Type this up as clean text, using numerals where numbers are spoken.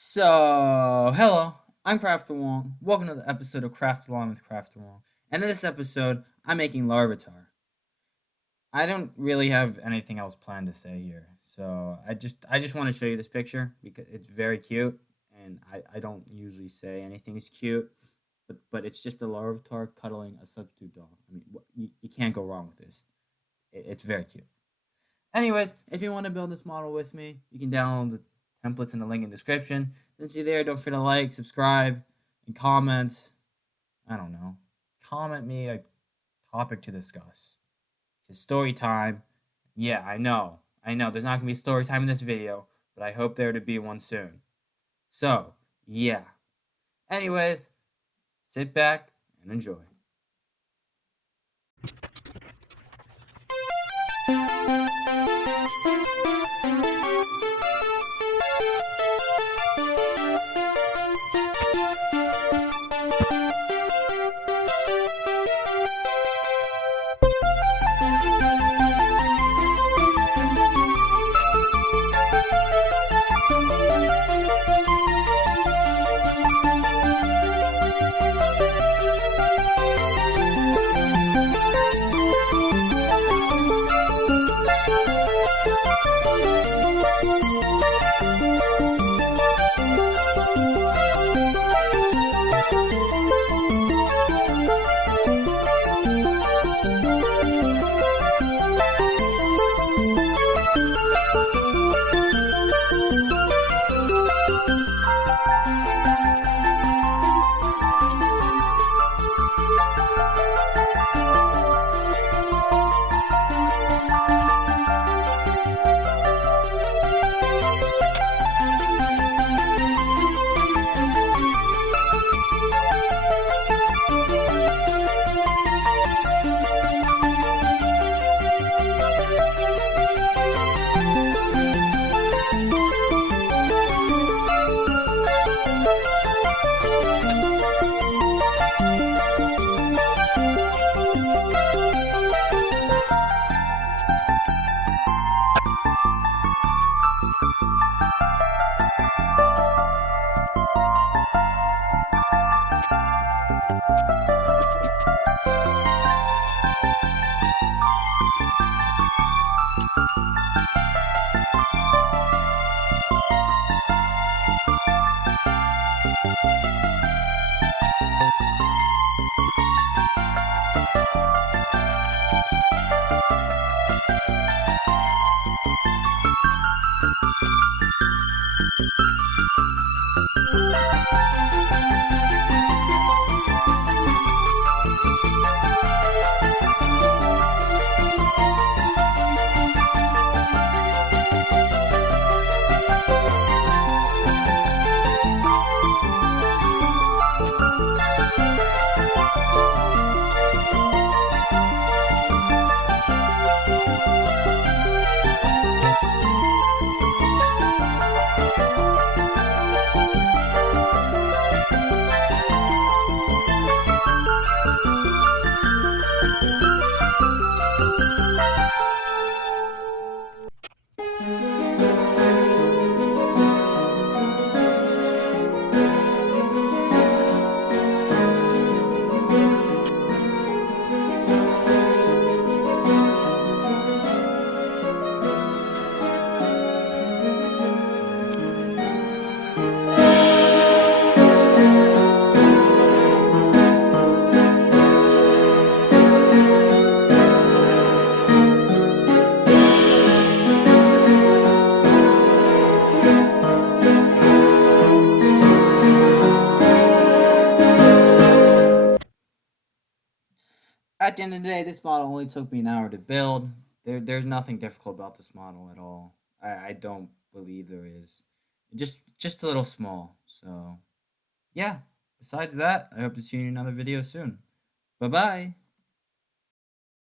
Hello, I'm Crafter Wong. Welcome to the episode of Craft Along with Crafter Wong. And in this episode, I'm making Larvitar. I don't really have anything else planned to say here, so I just want to show you this picture because it's very cute, and I don't usually say anything's cute, but it's just a Larvitar cuddling a substitute dog. I mean, you can't go wrong with this. It's very cute. Anyways, if you want to build this model with me, you can download the templates in the link in the description. Since you're there, don't forget to like, subscribe, and comment. I don't know. Comment me a topic to discuss. It's story time. Yeah, I know. There's not going to be story time in this video, but I hope there to be one soon. So, yeah. Anyways, sit back and enjoy. At the end of the day, this model only took me an hour to build. There's nothing difficult about this model at all. I don't believe there is. Just a little small. So, yeah. Besides that, I hope to see you in another video soon. Bye-bye.